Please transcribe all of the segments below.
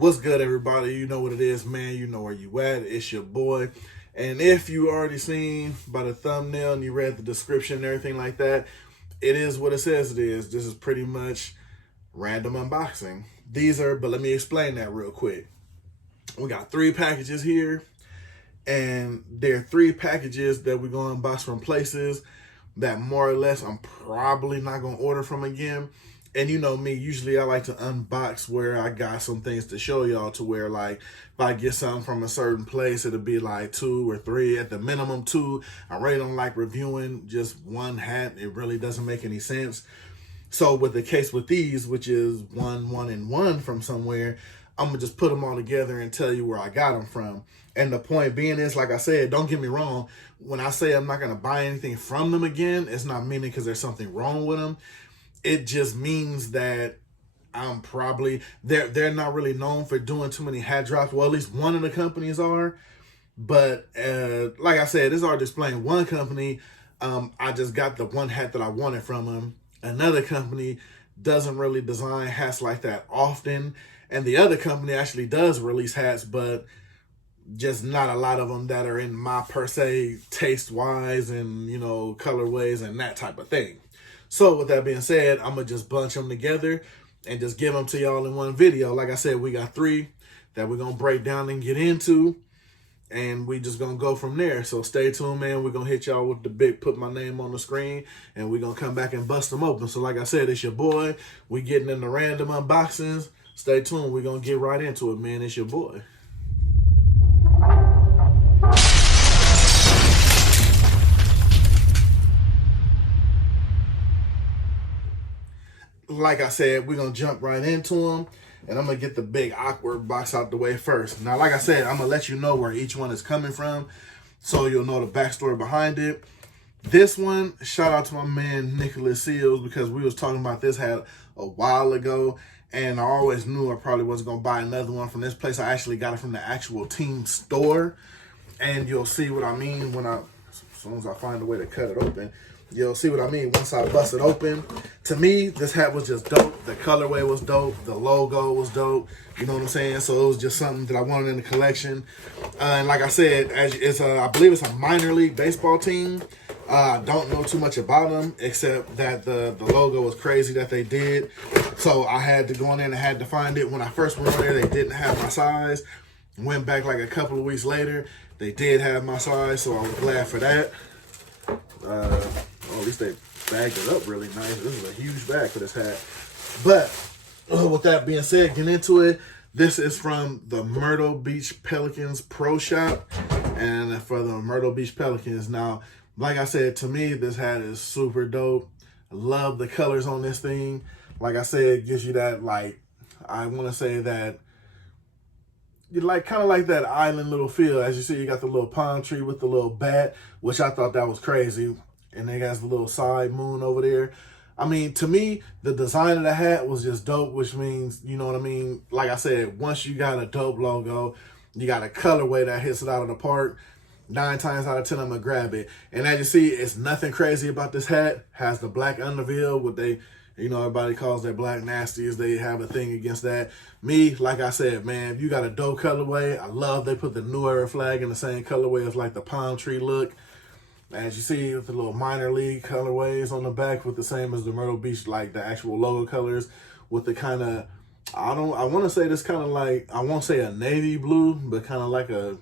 What's good, everybody? You know what it is, man. You know where you at. It's your boy. And if you already seen by the thumbnail and you read the description and everything like that, it is what it says it is. This is pretty much random unboxing. But let me explain that real quick. We got 3 packages here, and there are 3 packages that we're going to unbox from places that more or less I'm probably not going to order from again. And you know me, usually I like to unbox where I got some things to show y'all, to where like if I get something from a certain place, it'll be like 2 or 3, at the minimum 2. I really don't like reviewing just one hat. It really doesn't make any sense. So with the case with these, which is 1, 1, and 1 from somewhere, I'm going to just put them all together and tell you where I got them from. And the point being is, like I said, don't get me wrong. When I say I'm not going to buy anything from them again, it's not meaning because there's something wrong with them. It just means that I'm probably, they're not really known for doing too many hat drops. Well, at least one of the companies are. But like I said, this is already displaying one company. I just got the one hat that I wanted from them. Another company doesn't really design hats like that often. And the other company actually does release hats, but just not a lot of them that are in my per se taste-wise and, you know, colorways and that type of thing. So with that being said, I'm going to just bunch them together and just give them to y'all in one video. Like I said, we got 3 that we're going to break down and get into, and we just going to go from there. So stay tuned, man. We're going to hit y'all with the big, put my name on the screen, and we're going to come back and bust them open. So like I said, it's your boy. We getting into random unboxings. Stay tuned. We're going to get right into it, man. It's your boy. Like I said, we're going to jump right into them, and I'm going to get the big awkward box out the way first. Now, like I said, I'm going to let you know where each one is coming from, so you'll know the backstory behind it. This one, shout out to my man Nicholas Seals, because we was talking about this hat a while ago, and I always knew I probably wasn't going to buy another one from this place. I actually got it from the actual team store, and you'll see what I mean when as soon as I find a way to cut it open. You'll see what I mean once I bust it open. To me, this hat was just dope. The colorway was dope. The logo was dope. You know what I'm saying? So it was just something that I wanted in the collection. And like I said, I believe it's a minor league baseball team. I don't know too much about them, except that the logo was crazy that they did. So I had to go in there and I had to find it. When I first went over there, they didn't have my size. Went back like a couple of weeks later. They did have my size, so I was glad for that. At least they bagged it up really nice. This is a huge bag for this hat. But with that being said, getting into it, this is from the Myrtle Beach Pelicans Pro Shop, and for the Myrtle Beach Pelicans. Now, like I said, to me, this hat is super dope. I love the colors on this thing. Like I said, it gives you that, like, I want to say that, like kind of like that island little feel. As you see, you got the little palm tree with the little bat, which I thought that was crazy. And they got the little side moon over there. I mean, to me, the design of the hat was just dope, which means, you know what I mean? Like I said, once you got a dope logo, you got a colorway that hits it out of the park, 9 times out of 10, I'm going to grab it. And as you see, it's nothing crazy about this hat. Has the black underveil, what they, you know, everybody calls their black nasties. They have a thing against that. Me, like I said, man, if you got a dope colorway, I love they put the New Era flag in the same colorway as like the palm tree look. As you see, with the little minor league colorways on the back, with the same as the Myrtle Beach, like the actual logo colors, with the kind of, I want to say this kind of like, I won't say a navy blue, but kind of like a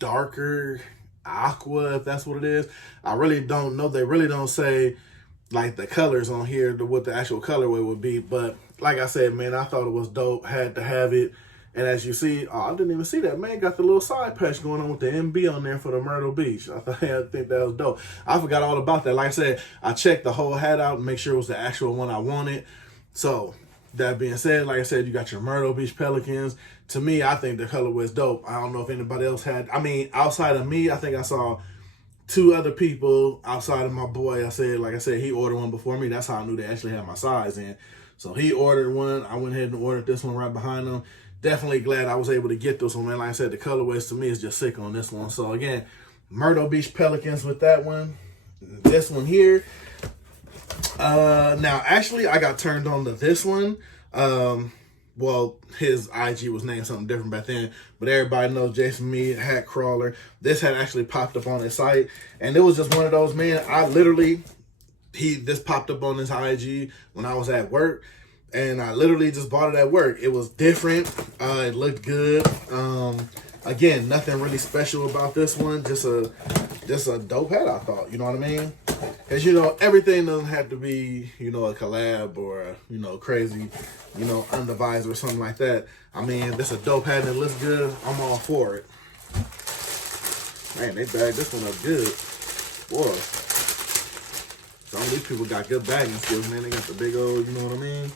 darker aqua, if that's what it is. I really don't know. They really don't say like the colors on here, what the actual colorway would be. But like I said, man, I thought it was dope. Had to have it. And as you see, I didn't even see that, man. Got the little side patch going on with the MB on there for the Myrtle Beach. I think that was dope. I forgot all about that. Like I said, I checked the whole hat out and make sure it was the actual one I wanted. So that being said, like I said, you got your Myrtle Beach Pelicans. To me, I think the colorway is dope. I don't know if anybody else had. I mean, outside of me, I think I saw 2 other people outside of my boy. Like I said, he ordered one before me. That's how I knew they actually had my size in. So he ordered one. I went ahead and ordered this one right behind him. Definitely glad I was able to get this one, man. Like I said, the colorways to me is just sick on this one. So again, Myrtle Beach Pelicans with that one. This one here. Now, actually, I got turned on to this one. well, his IG was named something different back then, but everybody knows Jason Mead, Hat Crawler. This had actually popped up on his site, and it was just one of those, man, this popped up on his IG when I was at work, and I literally just bought it at work. It was different. It looked good. Again, nothing really special about this one. Just a dope hat, I thought. You know what I mean? Because, everything doesn't have to be, a collab or, crazy, undervisor or something like that. I mean, this a dope hat and it looks good. I'm all for it. Man, they bagged this one up good. Boy. Some of these people got good bagging skills, man. They got the big old, you know what I mean?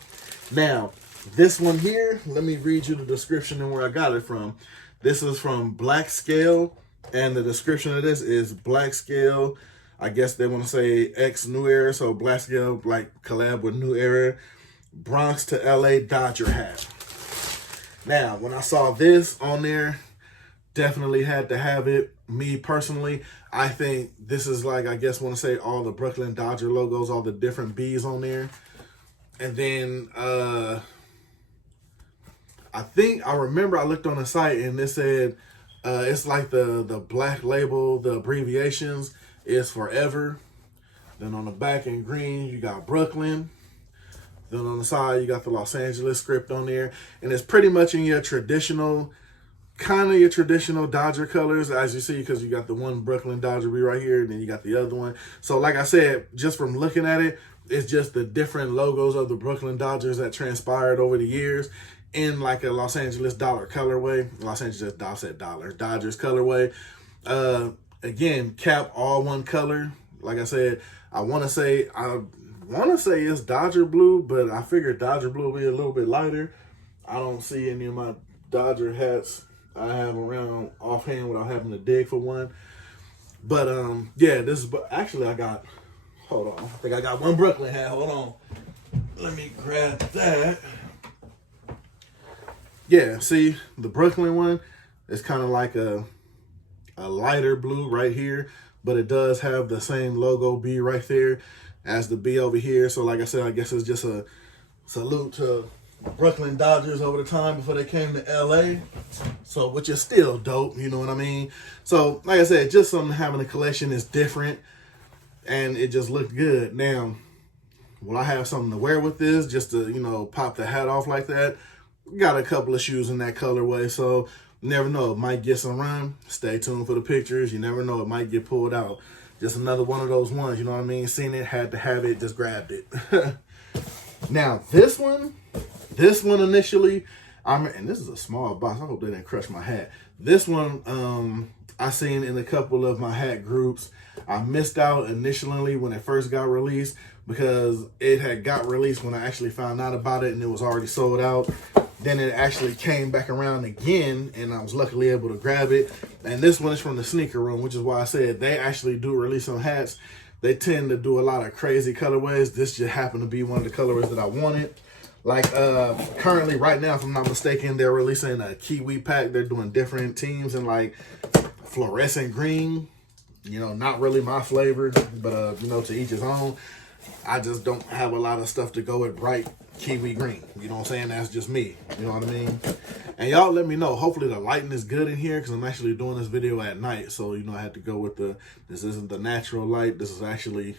Now, this one here, let me read you the description and where I got it from. This is from Black Scale, and the description of this is Black Scale. I guess they want to say X New Era, so Black Scale, like collab with New Era. Bronx to LA Dodger hat. Now, when I saw this on there, definitely had to have it. Me personally, I think this is like, I guess want to say all the Brooklyn Dodger logos, all the different B's on there. And then I remember I looked on the site and it said it's like the black label, the abbreviations is forever. Then on the back in green, you got Brooklyn. Then on the side, you got the Los Angeles script on there. And it's pretty much in your traditional Dodger colors, as you see, because you got the one Brooklyn Dodger B right here, and then you got the other one. So like I said, just from looking at it, it's just the different logos of the Brooklyn Dodgers that transpired over the years in like a Los Angeles dollar colorway. Dodgers colorway. Again, cap all one color. Like I said, I want to say it's Dodger blue, but I figured Dodger blue will be a little bit lighter. I don't see any of my Dodger hats I have around offhand without having to dig for one. But yeah, this is actually hold on. I think I got one Brooklyn hat. Hold on. Let me grab that. Yeah, see, the Brooklyn one is kind of like a lighter blue right here, but it does have the same logo B right there as the B over here. So like I said, I guess it's just a salute to Brooklyn Dodgers over the time before they came to LA. So, which is still dope, you know what I mean? So, like I said, just something having a collection is different, and it just looked good. Now, will I have something to wear with this just to, pop the hat off like that? Got a couple of shoes in that colorway, so you never know. It might get some run. Stay tuned for the pictures. You never know. It might get pulled out. Just another one of those ones, you know what I mean? Seen it, had to have it, just grabbed it. Now, this one initially, and this is a small box. I hope they didn't crush my hat. This one, I seen in a couple of my hat groups. I missed out initially when it first got released because it had got released when I actually found out about it and it was already sold out. Then it actually came back around again and I was luckily able to grab it. And this one is from the Sneaker Room, which is why I said they actually do release some hats. They tend to do a lot of crazy colorways. This just happened to be one of the colorways that I wanted. Like currently right now, if I'm not mistaken, they're releasing a Kiwi pack. They're doing different teams in like fluorescent green. Not really my flavor, but to each his own. I just don't have a lot of stuff to go with bright kiwi green. You know what I'm saying? That's just me. You know what I mean? And y'all let me know. Hopefully the lighting is good in here because I'm actually doing this video at night. So, I had to go with this isn't the natural light. This is actually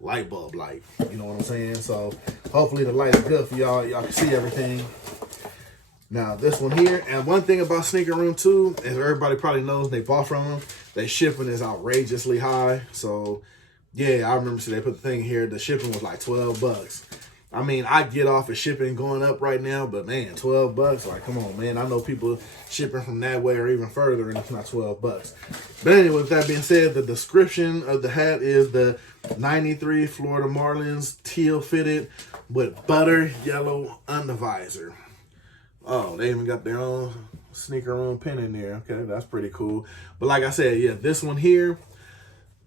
light bulb light. You know what I'm saying? So hopefully the light is good for y'all. Y'all can see everything. Now this one here, and one thing about Sneaker Room too, as everybody probably knows, they bought from them. They shipping is outrageously high. So yeah, I remember they put the thing here. The shipping was like $12. I mean, I get off of shipping going up right now, but man, $12, like, come on, man. I know people shipping from that way or even further, and it's not $12. But anyway, with that being said, the description of the hat is the 93 Florida Marlins teal fitted with butter yellow undervisor. Oh, they even got their own Sneaker Room pin in there. Okay, that's pretty cool. But like I said, yeah, this one here,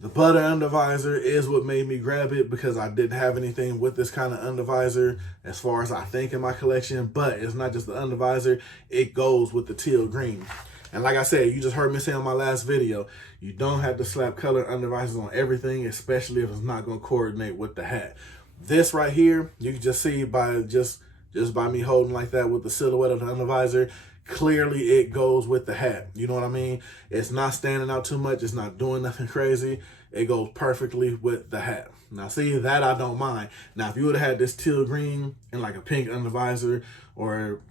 the butter undervisor is what made me grab it because I didn't have anything with this kind of undervisor as far as I think in my collection. But it's not just the undervisor, it goes with the teal green. And like I said, you just heard me say on my last video, you don't have to slap color undervisors on everything, especially if it's not going to coordinate with the hat. This right here, you can just see by just just by me holding like that with the silhouette of the under visor. Clearly it goes with the hat. You know what I mean? It's not standing out too much. It's not doing nothing crazy. It goes perfectly with the hat. Now, see, that I don't mind. Now, if you would have had this teal green and like a pink under visor, or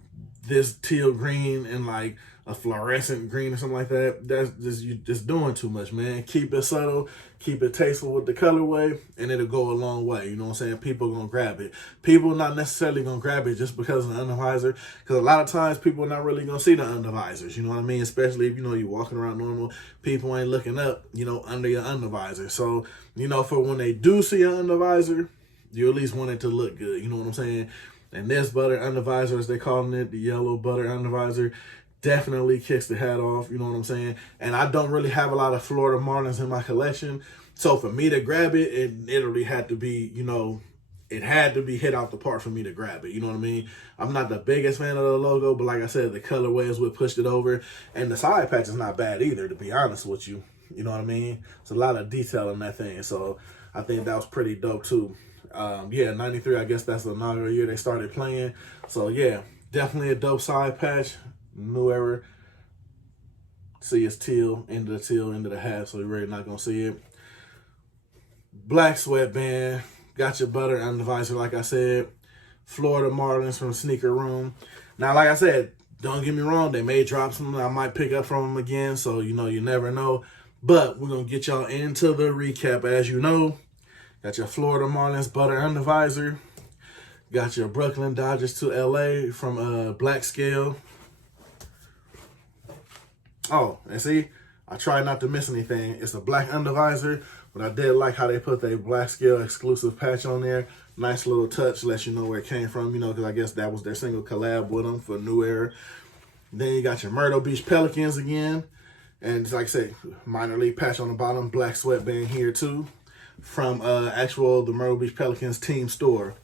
this teal green and like a fluorescent green or something like that, that's just, you just doing too much, man. Keep it subtle, keep it tasteful with the colorway, and it'll go a long way. You know what I'm saying? People are gonna grab it. People not necessarily gonna grab it just because of the under visor, because a lot of times people are not really gonna see the under visors. You know what I mean? Especially if, you know, you're walking around normal, people ain't looking up, you know, under your under visor. So, you know, for when they do see an under visor, you at least want it to look good. You know what I'm saying? And this butter under visor, as they calling it, the yellow butter under visor, definitely kicks the hat off. You know what I'm saying? And I don't really have a lot of Florida Marlins in my collection. So for me to grab it, it literally had to be, you know, it had to be hit out the park for me to grab it. You know what I mean? I'm not the biggest fan of the logo, but like I said, the colorway is what pushed it over. And the side patch is not bad either, to be honest with you. You know what I mean? It's a lot of detail in that thing. So I think that was pretty dope too. Yeah, 93, I guess that's the inaugural year they started playing. So yeah, definitely a dope side patch. New era. See, it's teal, into the hat, so you're really not gonna see it. Black sweatband, got your butter under visor, like I said. Florida Marlins from Sneaker Room. Now, like I said, don't get me wrong, they may drop something I might pick up from them again, so you know, you never know. But we're gonna get y'all into the recap. As you know, got your Florida Marlins butter under visor. Got your Brooklyn Dodgers to LA from Black Scale. Oh, and see, I try not to miss anything. It's a black under visor, but I did like how they put their Black Scale exclusive patch on there. Nice little touch, lets you know where it came from, you know, because I guess that was their single collab with them for New Era. Then you got your Myrtle Beach Pelicans again. And like I say, minor league patch on the bottom, black sweatband here too, from the Myrtle Beach Pelicans team store.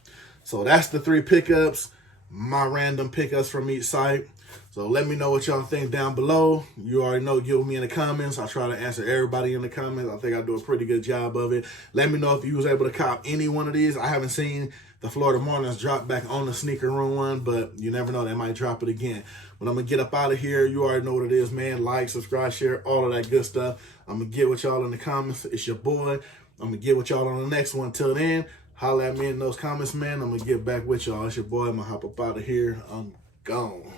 So that's the 3 pickups, my random pickups from each site. So let me know what y'all think down below. You already know, give me in the comments. I try to answer everybody in the comments. I think I do a pretty good job of it. Let me know if you was able to cop any one of these. I haven't seen the Florida Marlins drop back on the Sneaker Room one, but you never know, they might drop it again. But I'm going to get up out of here. You already know what it is, man. Like, subscribe, share, all of that good stuff. I'm going to get with y'all in the comments. It's your boy. I'm going to get with y'all on the next one. Till then, holla at me in those comments, man. I'm going to get back with y'all. It's your boy. I'm going to hop up out of here. I'm gone.